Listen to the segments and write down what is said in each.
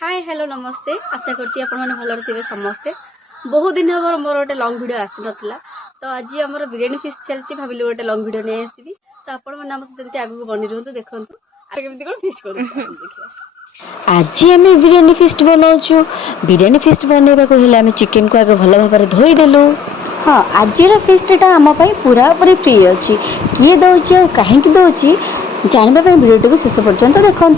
Hi hello नमस्ते आशा करछि आपण माने भलर थिबे समस्ते। बहुत दिन हमर मोर गोटे लॉन्ग वीडियो आसी नथिला तो आज हमर बिरियानी फिश चलछि भाबिलु गोटे लॉन्ग वीडियो नै आसीबी तो आपण माने हम सते आगु बनि रहंतु देखंतु आ केमति कोन फिश करू देखिया। आज आम बिरियानी फिस्ट बनाऊँ। बिरियानी फिस्ट बनवा को हेले आम चिकेन को आगे भल भाव में धोईदेलु। हाँ आज फिस्टा आम पूरा पूरी फ्री अच्छी किए दौर और कहीं दौर जानवाई भिडियो को शेष पर्यंत देखु।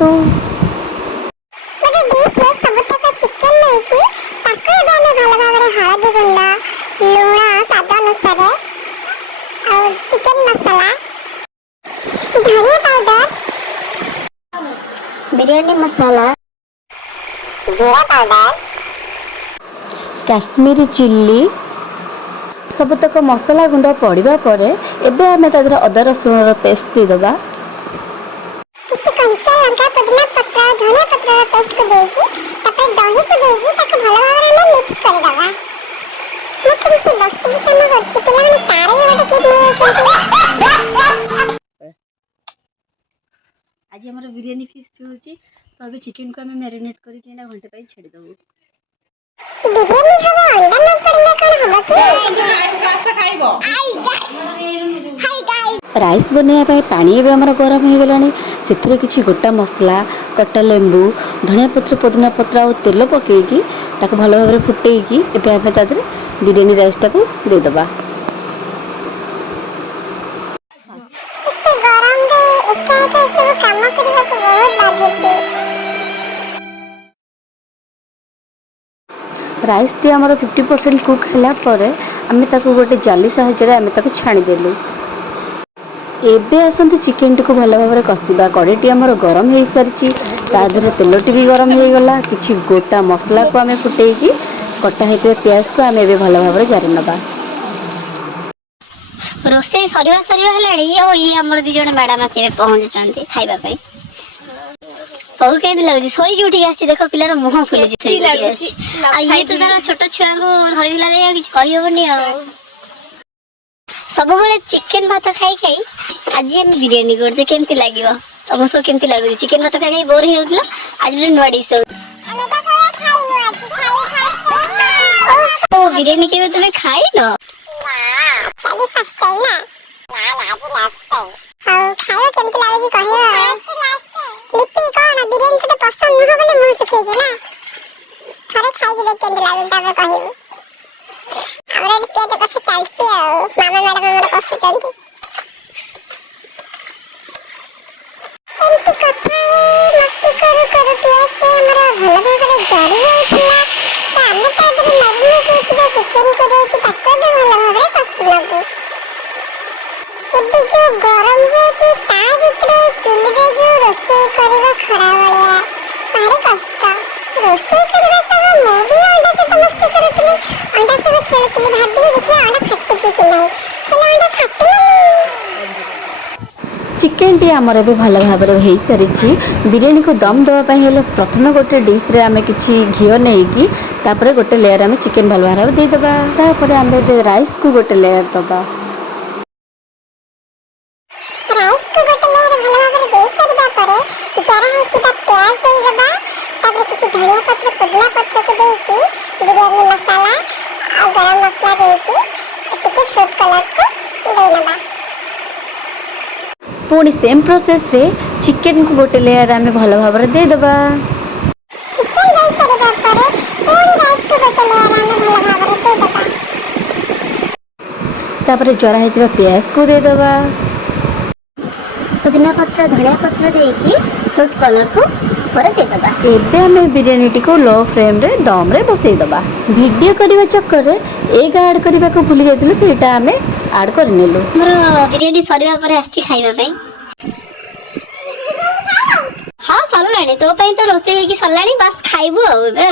बिरियानी मसाला, जीरा पाउडर, काश्मीरी चिल्ली सबतक मसला गुंड पड़िबा परे एबे आमे तादर अदा रसुण पेस्ट दे दबा। किछि कंचा लंका पुदीना पत्ता धनिया पत्तर पेस्ट को देकी तापर दही को देकी ताको भलो भाबरे में मिक्स कर दबा। मत से बस काम करछि पिला माने तारे गोटे के आज हमर बिरियानी फिस्ट होची तो अबे चिकन को हमें मैरिनेट करके ना घंटे पई छेड़ दबो। बिरियानी हवा अंडा न पड़ले कोन हबो की खाइबो। हाय गाइस राइस बनया पाए पानी एबे हमर गरम हे गेलानी सेथिरे किछि गोटा मसला कट्टा लेंबू धनिया पत्र पुदीना पत्र और तेल पकेकी ताको भलो भाबरे फुटेकी एबे आमे तादरे बिरियानी राइस ताको दे दबा। राइस टी आमर 50% कुक हैला परे आमे ताको गोटे जाली साहाय्य आमे ताको छाणी देलु। एबे आसंती चिकेन टी को भलो भाबरे कसिबा। कड़ेटी आमर गरम हे सारची तादरे तेलटी भी गरम हे गला किछि गोटा मसला को आमे फुटेकी कटा हेते प्याज को आमे एबे भलो भाबरे जारी नबा। रोसे सरिवा सरिवा हलाडी ओ ये हमर दी जण मैडम आसे पहुंच चंती खाइबा पई ओ केन लागि सोई की उठी आसी देखो पिलार मुंह फुली छी लागि आ ये तो तारा छोट छुआ को धरिला दे किछ कहि होबनी आ सब बळे चिकन भात खाई खाई आज हम बिरयानी करते केमति लागिवो तमसो केमति लागि चिकन भात खाई बोर हे होतला आज ले नवा डिश हो ओ बिरयानी के तुमे खाई न चली फर्स्ट टाइम ना आज लास्ट टाइम हां खायो केमति लागी कहियो लिपि कोन बिरयानी तो पसंद न होले मुंह सुखे जे ना थरे खाई के देख केमति लागन तबे कहियो हमरा पेट कस चलछि मामा मैडम हमरा कस चलछि एमति कथा मस्ती करू करू प्यास के हमरा भलो भाबरे जरी आइथिला त हम तादरे मैरिनेट हेतिबा चिकन को देकी ताको भी भलो भाबरे कस लागो। एबे जो गरम होची ता भितरे चुली दे जो रोसे करबा खरा वाला भारी कष्ट रोसे करबा सब मो भी अंडा से मस्ती करतली अंडा से खेलतली भाबी देखला अंडा फटची कि नहीं हेला अंडा फटली चिकन टी आमर एबे भलो भाबरे हेई सारिछि। बिरयानी को दम दवा पई हेले प्रथम गोटे डिश रे आमे किछि घियो नेकी तापरे गोटे लेयर आमे चिकन भलो भाबरे दे दबा तापरे आमे बे राइस को गोटे लेयर दबा। राइस को गोटे लेयर भलो भाबरे दे सारिबा परे जरा है कि प्याज दे दबा तापरे किछि धनिया पत्र पुदीना पत्र को देकी बिरयानी मसाला और गरम मसाला देकी टिके फूड कलर को दे दबा। पुणी सेम प्रोसेस रे चिकन को गोटे लेयर आमे भलो भाबरे दे दबा। चिकन दे सारिबा परे पुणी राइस को गोटे लेयर आमे भलो भाबरे दे दबा तापरे जरा हेतिबा प्याज को दे दबा पुदीना पत्र धनिया पत्र देकी फूड कलर को पर दे दबा। एबे हमें बिरयानी टी को लो फ्लेम रे दम रे बसई दबा। वीडियो करबा चक्कर रे एग ऐड करबा को भूली जाइतलु सेटा हमें ऐड कर नेलु। हमर बिरयानी सरिवा पर आछि खाइबा पई हां सल्लाणी तो पई तो रोसे हे कि सल्लाणी बस खाइबो एबे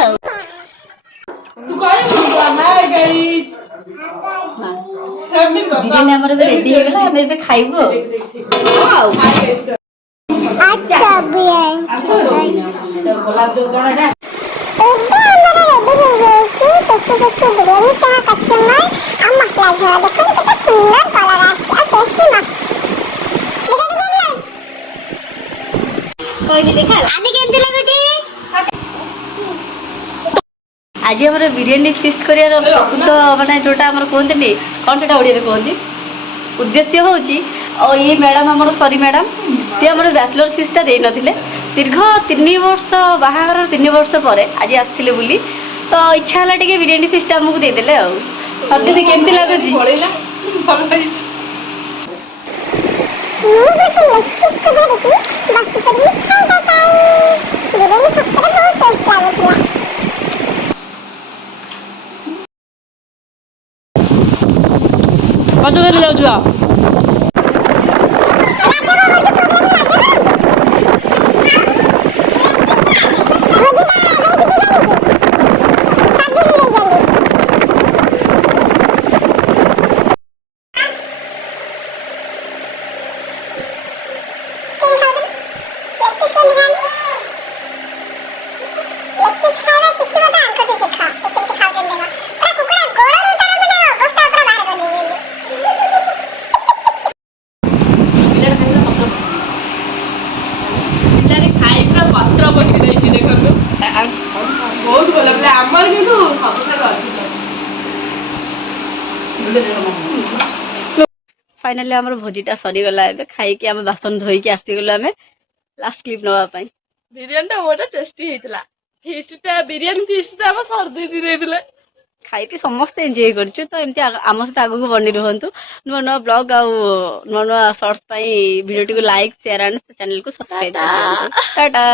तू कहै हाय गाइस बिरयानी हमर रेडी हे गेला हम एबे खाइबो। वाओ अच्छा बिरयानी तो गुलाब जो कोन है एबे हमर रेडी हो गई टेस्टी टेस्टी बिरयानी सह कचुम्बर और मसाला झोल देखो कितना सुंदर कलर आछि और टेस्टी मस्त बिरयानी कोई भी देखा आने केमती लागुची आज आम बिरियानी फिस्ट कर प्रकृत मानने जोटा आम कहते कौन से ओडिया कहते उद्देश्य हूँ ये मैडम आम सरी मैडम सी आम बैचलर फिस्टा दे नथिले दीर्घ 3 वर्ष बाहागर 3 वर्ष पर आज आसते बुली तो इच्छा है टे बिरियानी फिस्ट आमको देदेले आदि केमती लगुच ମୁଁ ଗୋଟେ ଲେଗ ପିସ୍ କୁ ଧରିକି ବସି ପଡ଼ିଲି ଖାଇବା ପାଇଁ ବିରିୟାନୀ ସତରେ ବହୁତ ଟେଷ୍ଟ ଲାଗୁଥିଲା कत के जाऊ बहुत भल लगे आमर कि फाइनाली आम भोजीटा सरीगला खाई आम बासन धोईकी आसीगलु आम लास्ट क्लिप नवापाई बिरियानी बहुत टेस्टी होता फिस्टा बिरियानी फिस्टा आम सरदेसी देते खाई समस्त एंजॉय करछु तो एमती आम सहित आगु बनी रुहंतु नुआ नुआ ब्लॉग आ नुआ नुआ शॉर्ट्स वीडियो को लाइक शेयर एंड चैनल को सब्सक्राइब टाटा।